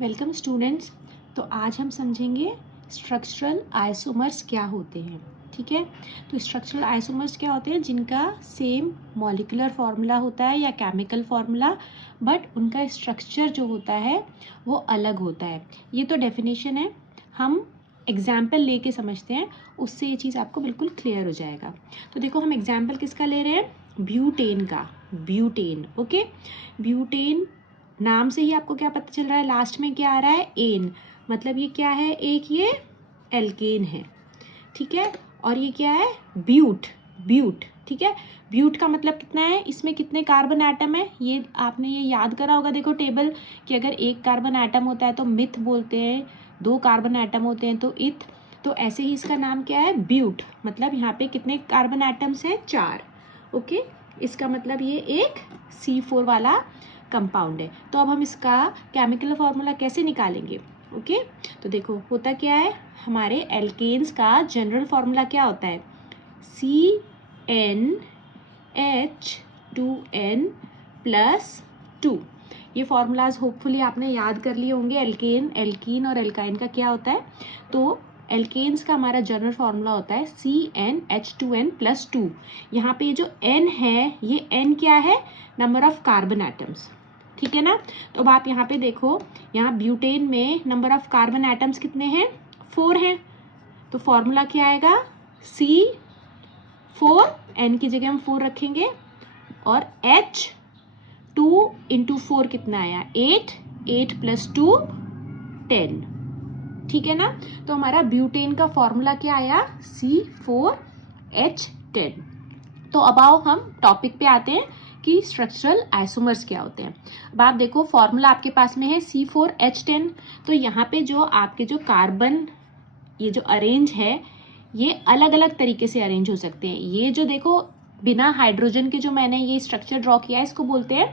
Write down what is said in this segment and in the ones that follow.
Welcome students. तो आज हम समझेंगे स्ट्रक्चरल आइसोमर्स क्या होते हैं। ठीक है, तो स्ट्रक्चरल आइसोमर्स क्या होते हैं जिनका सेम मॉलिक्यूलर फार्मूला होता है या केमिकल फार्मूला, बट उनका स्ट्रक्चर जो होता है वो अलग होता है। ये तो डेफिनेशन है, हम एग्जाम्पल लेके समझते हैं, उससे ये चीज़ आपको बिल्कुल क्लियर हो जाएगा। तो देखो, हम एग्जाम्पल किसका ले रहे हैं? ब्यूटेन का। Butane, okay. ब्यूटेन नाम से ही आपको क्या पता चल रहा है, लास्ट में क्या आ रहा है? एन। मतलब ये क्या है? एक ये एल्केन है, ठीक है। और ये क्या है? ब्यूट। ब्यूट, ठीक है। ब्यूट का मतलब कितना है? इसमें कितने कार्बन एटम है? ये आपने ये याद करा होगा, देखो टेबल, कि अगर एक कार्बन एटम होता है तो मिथ बोलते हैं, दो कार्बन एटम होते हैं तो इथ। तो ऐसे ही इसका नाम क्या है? ब्यूट। मतलब यहाँ पे कितने कार्बन एटम्स हैं? 4, ओके। इसका मतलब ये एक C4 वाला कंपाउंड है। तो अब हम इसका केमिकल फार्मूला कैसे निकालेंगे? ओके, तो देखो होता क्या है, हमारे एल्केन्स का जनरल फार्मूला क्या होता है? CnH2n+2। ये फार्मूलाज होपफुली आपने याद कर लिए होंगे। एल्केन, एल्कीन और एल्काइन का क्या होता है? तो एल्केन्स का हमारा जनरल फार्मूला होता है CnH2n+2। यहाँ पे ये जो N है, ये N क्या है? नंबर ऑफ कार्बन एटम्स, ठीक है ना। तो अब आप यहाँ पे देखो, यहाँ ब्यूटेन में नंबर ऑफ कार्बन एटम्स कितने हैं? 4 हैं। तो फॉर्मूला क्या आएगा? C4, N की जगह हम 4 रखेंगे, और H2 × 4 कितना आया? 8, 8 + 2 10, ठीक है ना। तो हमारा ब्यूटेन का फॉर्मूला क्या आया? C4H10। तो अब आओ हम टॉपिक पे आते हैं कि स्ट्रक्चरल आइसोमर्स क्या होते हैं। अब आप देखो, फॉर्मूला आपके पास में है C4H10। तो यहाँ पे जो आपके जो कार्बन, ये जो अरेंज है, ये अलग अलग तरीके से अरेंज हो सकते हैं। ये जो देखो बिना हाइड्रोजन के जो मैंने ये स्ट्रक्चर ड्रॉ किया है, इसको बोलते हैं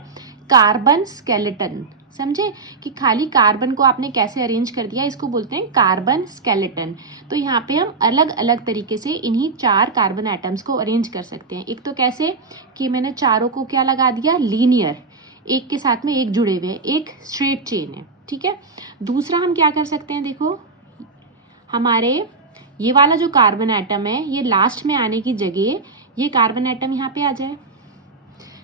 कार्बन स्केलेटन। समझे कि खाली कार्बन को आपने कैसे अरेंज कर दिया, इसको बोलते हैं कार्बन स्केलेटन। तो यहाँ पे हम अलग अलग तरीके से इन्हीं 4 कार्बन एटम्स को अरेंज कर सकते हैं। एक तो कैसे कि मैंने चारों को क्या लगा दिया? लीनियर, एक के साथ में एक जुड़े हुए हैं, एक स्ट्रेट चेन है, ठीक है। दूसरा हम क्या कर सकते हैं, देखो हमारे ये वाला जो कार्बन एटम है, ये लास्ट में आने की जगह ये कार्बन एटम यहाँ पे आ जाए।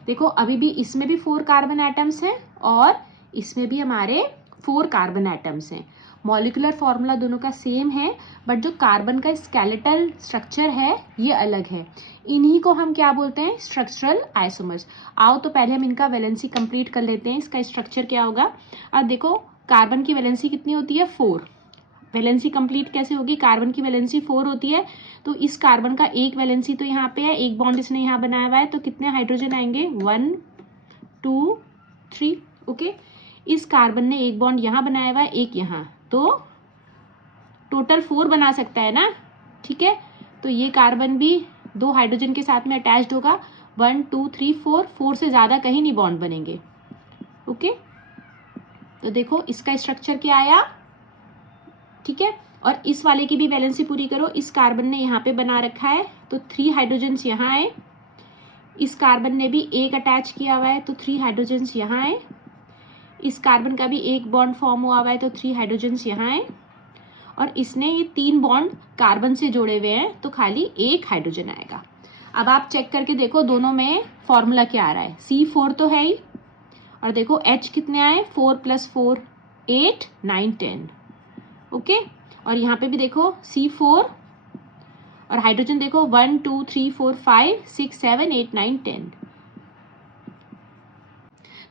देखो अभी भी इसमें भी 4 कार्बन एटम्स हैं और इसमें भी हमारे 4 कार्बन एटम्स हैं। मॉलिक्यूलर फॉर्मूला दोनों का सेम है, बट जो कार्बन का स्केलेटल स्ट्रक्चर है ये अलग है। इन्हीं को हम क्या बोलते हैं? Structural isomers. आओ तो पहले हम इनका वैलेंसी कंप्लीट कर लेते हैं, इसका स्ट्रक्चर क्या होगा। अब देखो, कार्बन की वैलेंसी कितनी होती है? 4। वैलेंसी कंप्लीट कैसे होगी? कार्बन की वैलेंसी 4 होती है, तो इस कार्बन का एक वैलेंसी तो यहाँ पे है, एक बॉन्ड इसने यहाँ बनाया हुआ है, तो कितने हाइड्रोजन आएंगे? 1 2 3, ओके। इस कार्बन ने एक बॉन्ड यहाँ बनाया हुआ है, एक यहाँ, तो टोटल 4 बना सकता है ना, ठीक है। तो ये कार्बन भी 2 हाइड्रोजन के साथ में अटैच्ड होगा। 1 2 3 4, 4 से ज़्यादा कहीं नहीं बॉन्ड बनेंगे, ओके। तो देखो इसका स्ट्रक्चर क्या आया, ठीक है। और इस वाले की भी वैलेंसी पूरी करो। इस कार्बन ने यहाँ पे बना रखा है, तो 3 हाइड्रोजन्स यहाँ आए। इस कार्बन ने भी एक अटैच किया हुआ है, तो 3 हाइड्रोजन्स यहाँ आए। इस कार्बन का भी एक बॉन्ड फॉर्म हुआ हुआ है, तो 3 हाइड्रोजन्स यहाँ आए। और इसने ये 3 बॉन्ड कार्बन से जोड़े हुए हैं, तो खाली एक हाइड्रोजन आएगा। अब आप चेक करके देखो दोनों में फॉर्मूला क्या आ रहा है। C4 तो है ही, और देखो H कितने आए? 4 + 4 8 9 10, ओके। और यहाँ पे भी देखो C4, और हाइड्रोजन देखो 1 2 3 4 5 6 7 8 9 10।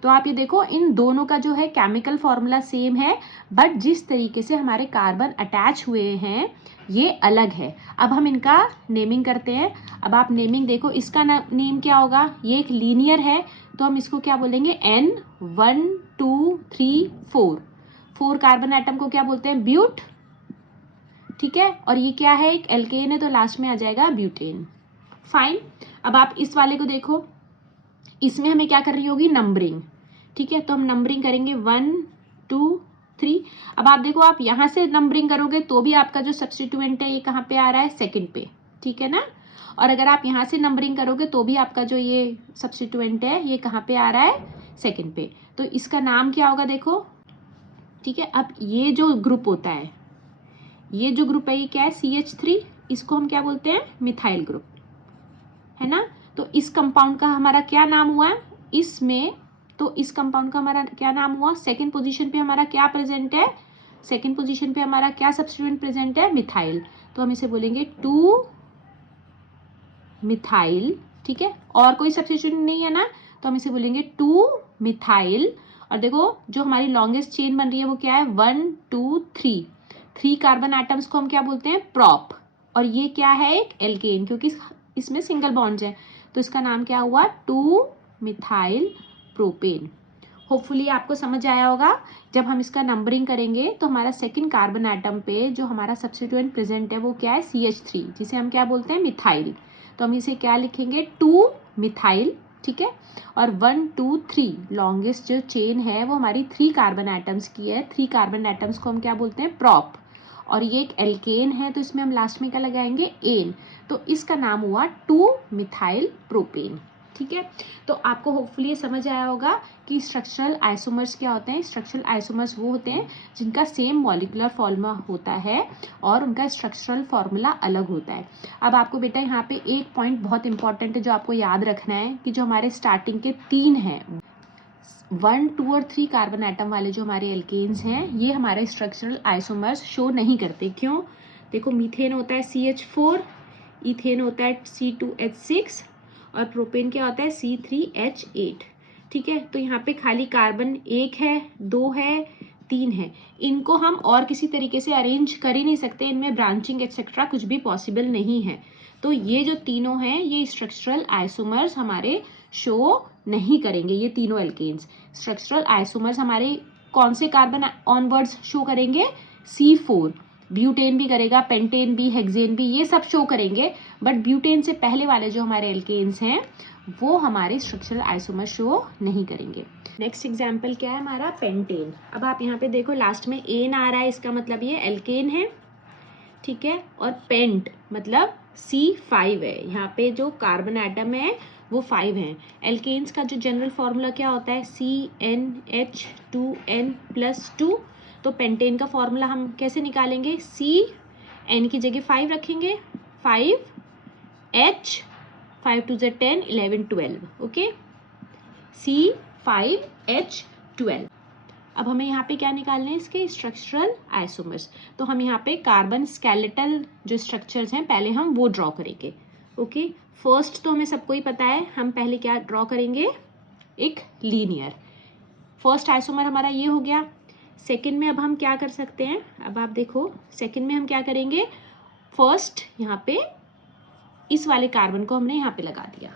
तो आप ये देखो, इन दोनों का जो है केमिकल फॉर्मूला सेम है, बट जिस तरीके से हमारे कार्बन अटैच हुए हैं ये अलग है। अब हम इनका नेमिंग करते हैं। अब आप नेमिंग देखो, इसका नेम क्या होगा? ये एक लीनियर है, तो हम इसको क्या बोलेंगे? N1 2 3 4। 4 कार्बन एटम को क्या बोलते हैं? ब्यूट, ठीक है। और ये क्या है? एक एल्केन है, तो लास्ट में आ जाएगा ब्यूटेन। फाइन। अब आप इस वाले को देखो, इसमें हमें क्या करनी होगी? नंबरिंग, ठीक है। तो हम नंबरिंग करेंगे 1 2 3। अब आप देखो, आप यहाँ से नंबरिंग करोगे तो भी आपका जो सब्स्टिट्यूएंट है ये कहाँ पे आ रहा है? सेकंड पे, ठीक है ना। और अगर आप यहाँ से नंबरिंग करोगे तो भी आपका जो ये सब्स्टिट्यूएंट है ये कहाँ पे आ रहा है? सेकंड पे। तो इसका नाम क्या होगा? देखो ठीक है। अब ये जो ग्रुप होता है, ये जो ग्रुप है ये क्या है, CH3, इसको हम क्या बोलते हैं, मिथाइल ग्रुप, है ना। तो इस कंपाउंड का हमारा क्या नाम हुआ इसमें, तो इस कंपाउंड का हमारा क्या नाम हुआ, सेकंड पोजीशन पे हमारा क्या प्रेजेंट है, सेकंड पोजीशन पे हमारा क्या सब्स्टिट्यूएंट प्रेजेंट है, मिथाइल। तो हम इसे बोलेंगे 2 मिथाइल, ठीक है। और कोई सब्स्टिट्यूएंट नहीं है ना, तो हम इसे बोलेंगे 2 मिथाइल। और देखो जो हमारी लॉन्गेस्ट चेन बन रही है वो क्या है, 1 2 3, 3 कार्बन एटम्स को हम क्या बोलते हैं, प्रॉप। और ये क्या है, एक एल्केन, क्योंकि इसमें सिंगल बॉन्ड्स है, तो इसका नाम क्या हुआ, 2 मिथाइल प्रोपेन। होपफुली आपको समझ आया होगा। जब हम इसका नंबरिंग करेंगे तो हमारा सेकंड कार्बन एटम पे जो हमारा सब्स्टिट्यूएंट प्रेजेंट है वो क्या है, CH3, जिसे हम क्या बोलते हैं, मिथाइल। तो हम इसे क्या लिखेंगे, 2 मिथाइल, ठीक है। और 1 2 3 लॉन्गेस्ट जो चेन है वो हमारी 3 कार्बन एटम्स की है, 3 कार्बन एटम्स को हम क्या बोलते हैं, प्रॉप। और ये एक एल्केन है, तो इसमें हम लास्ट में क्या लगाएंगे, एन। तो इसका नाम हुआ 2 मिथाइल प्रोपेन, ठीक है। तो आपको होपफुली ये समझ आया होगा कि स्ट्रक्चरल आइसोमर्स क्या होते हैं। स्ट्रक्चरल आइसोमर्स वो होते हैं जिनका सेम मॉलिक्यूलर फॉर्मूला होता है और उनका स्ट्रक्चरल फॉर्मूला अलग होता है। अब आपको बेटा यहाँ पे एक पॉइंट बहुत इंपॉर्टेंट है जो आपको याद रखना है, कि जो हमारे स्टार्टिंग के 3 हैं, 1 2 और 3 कार्बन एटम वाले जो हमारे एल्केन्स हैं, ये हमारे स्ट्रक्चरल आइसोमर्स शो नहीं करते। क्यों, देखो मीथेन होता है CH4, इथेन होता है C2H6 और प्रोपेन क्या होता है, C3H8, ठीक है। तो यहाँ पे खाली कार्बन 1 है, 2 है, 3 है। इनको हम और किसी तरीके से अरेंज कर ही नहीं सकते, इनमें ब्रांचिंग एक्सेट्रा कुछ भी पॉसिबल नहीं है। तो ये जो तीनों हैं ये स्ट्रक्चरल आइसोमर्स हमारे शो नहीं करेंगे। ये तीनों एल्केन्स स्ट्रक्चरल आइसोमर्स हमारे कौन से कार्बन ऑनवर्ड्स शो करेंगे, C4। ब्यूटेन भी करेगा, पेंटेन भी, हेक्सेन भी, ये सब शो करेंगे। बट ब्यूटेन से पहले वाले जो हमारे एल्केन्स हैं वो हमारे स्ट्रक्चरल आइसोमर शो नहीं करेंगे। नेक्स्ट एग्जाम्पल क्या है हमारा, पेंटेन। अब आप यहाँ पे देखो लास्ट में एन आ रहा है, इसका मतलब ये एल्केन है, ठीक है। और पेंट मतलब C5 है, यहाँ पे जो कार्बन एटम है वो 5 हैं। एल्केन्स का जो जनरल फॉर्मूला क्या होता है, CnH2n+2। तो पेंटेन का फॉर्मूला हम कैसे निकालेंगे, Cn की जगह 5 रखेंगे, 5H, 5 2 10 11 12, ओके, C5H12। अब हमें यहाँ पे क्या निकालने हैं, इसके स्ट्रक्चरल आइसोमर्स। तो हम यहाँ पे कार्बन स्केलेटल जो स्ट्रक्चर्स हैं पहले हम वो ड्रॉ करेंगे, ओके। फर्स्ट तो हमें सबको ही पता है, हम पहले क्या ड्रॉ करेंगे, एक लीनियर। फर्स्ट आइसोमर हमारा ये हो गया। सेकंड में अब हम क्या कर सकते हैं, अब आप देखो सेकंड में हम क्या करेंगे, फर्स्ट यहाँ पे इस वाले कार्बन को हमने यहाँ पे लगा दिया,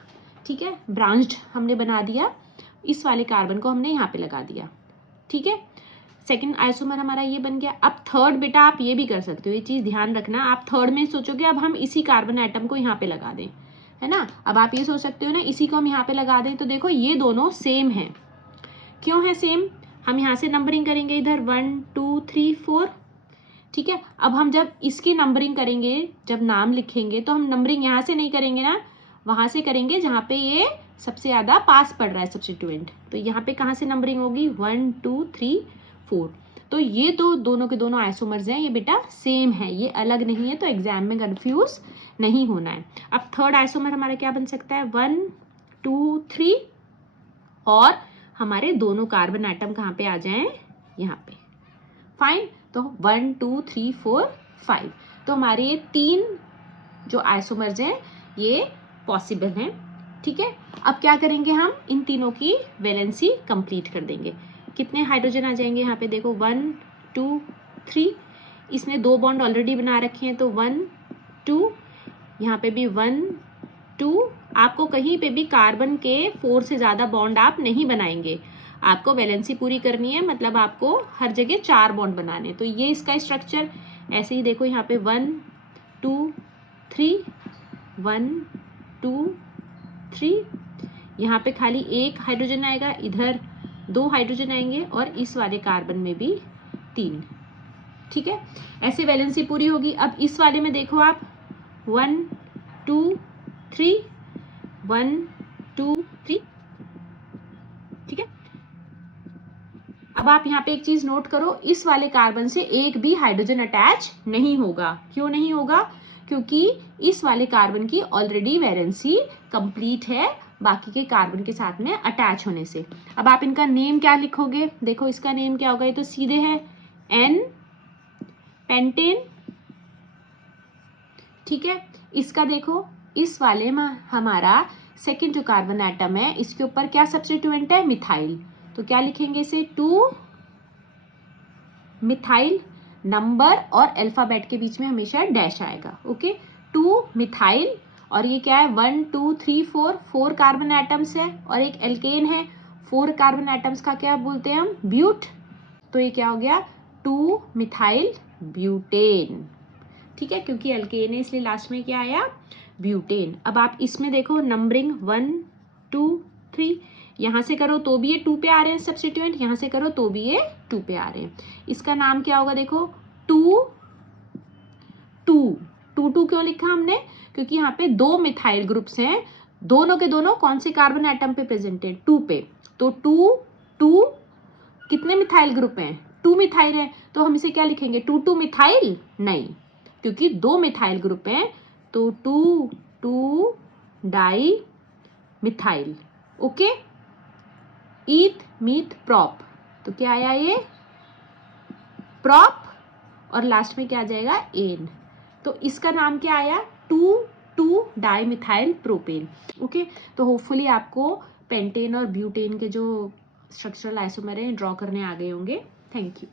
ठीक है, ब्रांच्ड हमने बना दिया, इस वाले कार्बन को हमने यहाँ पे लगा दिया, ठीक है। सेकंड आइसोमर हमारा ये बन गया। अब थर्ड बेटा आप ये भी कर सकते हो, ये चीज़ ध्यान रखना, आप थर्ड में सोचोगे अब हम इसी कार्बन एटम को यहाँ पे लगा दें, है ना। अब आप ये सोच सकते हो ना, इसी को हम यहाँ पे लगा दें, तो देखो ये दोनों सेम हैं। क्यों है सेम, हम यहाँ से नंबरिंग करेंगे, इधर 1 2 3 4, ठीक है। अब हम जब इसकी नंबरिंग करेंगे, जब नाम लिखेंगे, तो हम नंबरिंग यहाँ से नहीं करेंगे ना, वहाँ से करेंगे जहाँ पे ये सबसे ज़्यादा पास पड़ रहा है सब्स्टिट्यूएंट। तो यहाँ पे कहाँ से नंबरिंग होगी, 1 2 3 4। तो ये तो दोनों के दोनों आइसोमर्स हैं, ये बेटा सेम है, ये अलग नहीं है, तो एग्जाम में कंफ्यूज नहीं होना है। अब थर्ड आइसोमर हमारा क्या बन सकता है, 1 2 3, और हमारे दोनों कार्बन एटम कहाँ पे आ जाएं, यहाँ पे, फाइन। तो 1 2 3 4 5, तो हमारे ये 3 जो आइसोमर्स हैं ये पॉसिबल हैं, ठीक है। अब क्या करेंगे, हम इन तीनों की वैलेंसी कंप्लीट कर देंगे। कितने हाइड्रोजन आ जाएंगे यहाँ पे, देखो 1 2 3, इसने 2 बॉन्ड ऑलरेडी बना रखे हैं, तो 1 2, यहाँ पे भी 1 2। आपको कहीं पे भी कार्बन के 4 से ज़्यादा बॉन्ड आप नहीं बनाएंगे, आपको वैलेंसी पूरी करनी है, मतलब आपको हर जगह 4 बॉन्ड बनाने। तो ये इसका स्ट्रक्चर ऐसे ही देखो, यहाँ पे 1 2 3, 1 2 3, यहाँ पे खाली एक हाइड्रोजन आएगा, इधर 2 हाइड्रोजन आएंगे, और इस वाले कार्बन में भी 3, ठीक है। ऐसे वैलेंसी पूरी होगी। अब इस वाले में देखो आप 1 2 3, 1 2 3, ठीक है। अब अब आप यहाँ पे एक चीज नोट करो, इस वाले कार्बन से एक भी हाइड्रोजन अटैच नहीं होगा। क्यों नहीं होगा? क्योंकि इस वाले कार्बन की ऑलरेडी वैलेंसी कंप्लीट है बाकी के कार्बन के साथ में अटैच होने से। अब आप इनका नेम क्या लिखोगे? देखो इसका नेम क्या होगा, ये तो सीधे है एन पेंटेन, ठीक है। इसका देखो, इस वाले में हमारा सेकेंड जो कार्बन एटम है इसके ऊपर क्या सब्स्टिट्यूएंट है? मिथाइल। तो क्या लिखेंगे इसे? 2 मिथाइल। नंबर और अल्फाबेट के बीच में हमेशा डैश आएगा, ओके। 2 मिथाइल, और ये क्या है? 1 2 3 4 कार्बन एटम्स है और एक एल्केन है। 4 कार्बन एटम्स का क्या बोलते हैं हम? ब्यूट। तो ये क्या हो गया? 2 मिथाइल ब्यूटेन, ठीक है, क्योंकि एल्केन है इसलिए लास्ट में क्या आया? ब्यूटेन। अब आप इसमें देखो नंबरिंग 1 2 3, यहाँ से करो तो भी ये 2 पे आ रहे हैं सब्स्टिट्यूएंट, यहाँ से करो तो भी ये 2 पे आ रहे हैं। इसका नाम क्या होगा? देखो 2 2 2 2 क्यों लिखा हमने? क्योंकि यहाँ पे 2 मिथाइल ग्रुप्स हैं, दोनों के दोनों कौन से कार्बन एटम पे प्रेजेंटेड? 2 पे। तो 2 2 कितने मिथाइल ग्रुप हैं? 2 मिथाइल हैं, तो हम इसे क्या लिखेंगे? 2 2 मिथाइल? नहीं, क्योंकि 2 मिथाइल ग्रुप हैं, तो 2 2 di methyl, okay. Eth meth prop, तो क्या आया ये? प्रॉप, और लास्ट में क्या आ जाएगा? एन। तो इसका नाम क्या आया? 2 2 डाई मिथाइल प्रोपेन, ओके। तो होपफुली आपको पेंटेन और ब्यूटेन के जो स्ट्रक्चरल आइसोमर हैं ड्रॉ करने आ गए होंगे। Thank you.